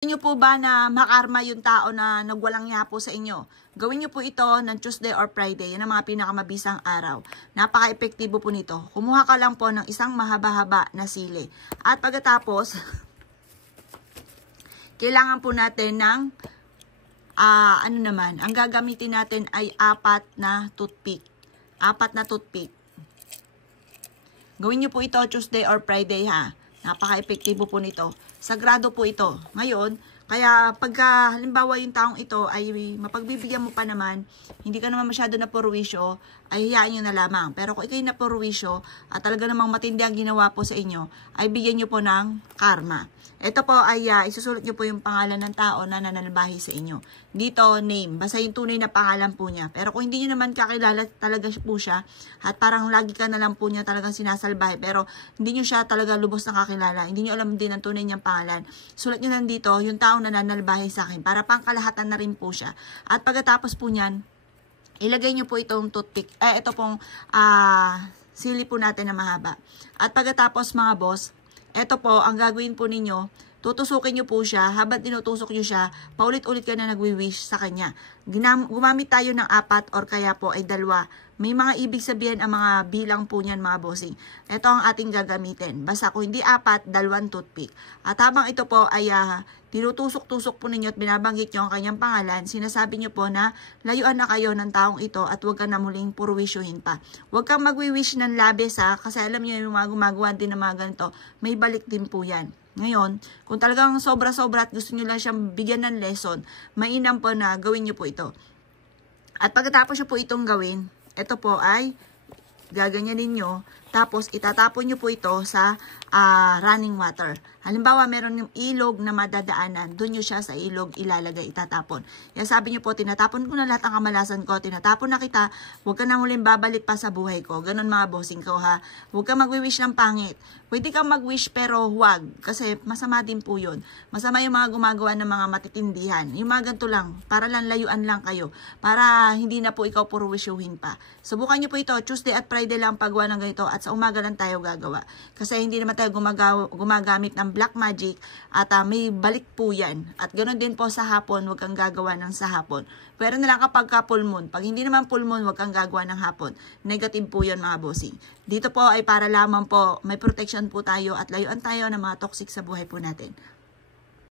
Nyo po ba na makarma yung tao na nagwalang nga po sa inyo? Gawin nyo po ito ng Tuesday or Friday. Yan ang mga pinakamabisang araw. Napaka-epektibo po nito. Kumuha ka lang po ng isang mahaba-haba na sili. At pagkatapos, kailangan po natin ng, ang gagamitin natin ay 4 na toothpick. 4 na toothpick. Gawin nyo po ito Tuesday or Friday ha. Napaka-epektibo po nito. Sagrado po ito. Ngayon, kaya pagka halimbawa yung taong ito ay mapagbibigyan mo pa naman, hindi ka naman masyado na purwisyo, ay hiyaan nyo na lamang. Pero kung ikay na purwisyo at talaga namang matindi ang ginawa po sa inyo, ay bigyan nyo po ng karma. Ito po ay isusulat nyo po yung pangalan ng tao na nanalbahi sa inyo. Dito, name. Basta yung tunay na pangalan po niya. Pero kung hindi nyo naman kakilala talaga po siya, at parang lagi ka na lang po niya talagang sinasalbahe, pero hindi nyo siya talaga lubos na kakilala, hindi nyo alam din ang tunay niyang pangalan, sulat nyo nandito yung taong nananalbahi sa akin para pangkalahatan na rin po siya. At pagkatapos po niyan, ilagay nyo po itong toothpick, ito pong sili po natin na mahaba. At pagkatapos mga boss, ito po, ang gagawin po ninyo, tutusukin nyo po siya, habang tinutusok nyo siya, paulit-ulit ka na nagwi-wish sa kanya. Gumamit tayo ng 4 or kaya po ay 2. May mga ibig sabihin ang mga bilang po niyan mga bossing. Ito ang ating gagamitin. Basta kung hindi 4, 2 toothpick. At habang ito po ay tinutusok-tusok po ninyo at binabanggit nyo ang kanyang pangalan, sinasabi nyo po na layuan na kayo ng taong ito at huwag ka na muling purwisyohin pa. Huwag kang magwi-wish ng labis kasi alam nyo yung mga gumagawa din ng mga ganito, may balik din po yan. Ngayon, kung talagang sobra-sobra at gusto nyo lang siyang bigyan ng lesson, mainam po na gawin nyo po ito. At pagkatapos nyo po itong gawin, ito po ay gaganyanin nyo, tapos itatapon nyo po ito sa running water. Halimbawa, meron yung ilog na madadaanan, doon nyo siya sa ilog ilalagay, itatapon. Kaya sabi nyo po, tinatapon ko na lahat ang kamalasan ko, tinatapon na kita, huwag ka na muling babalik pa sa buhay ko. Ganon mga bossing ko ha. Huwag ka mag-wish ng pangit. Pwede kang mag-wish pero huwag, kasi masama din po yun. Masama yung mga gumagawa ng mga matitindihan. Yung mga ganito lang, para lang layuan lang kayo, para hindi na po ikaw puro wishyuhin pa. Subukan nyo po ito, Tuesday at Friday lang paggawa ng ganito, at sa umaga lang tayo gagawa. Kasi hindi naman tayo gumagamit ng black magic at may balik po yan. At ganoon din po sa hapon, huwag kang gagawa ng sa hapon. Pero na lang kapag ka full moon. Pag hindi naman full moon, huwag kang gagawa ng hapon. Negative po yun mga bossing. Dito po ay para lamang po may protection po tayo at layuan tayo ng mga toxic sa buhay po natin.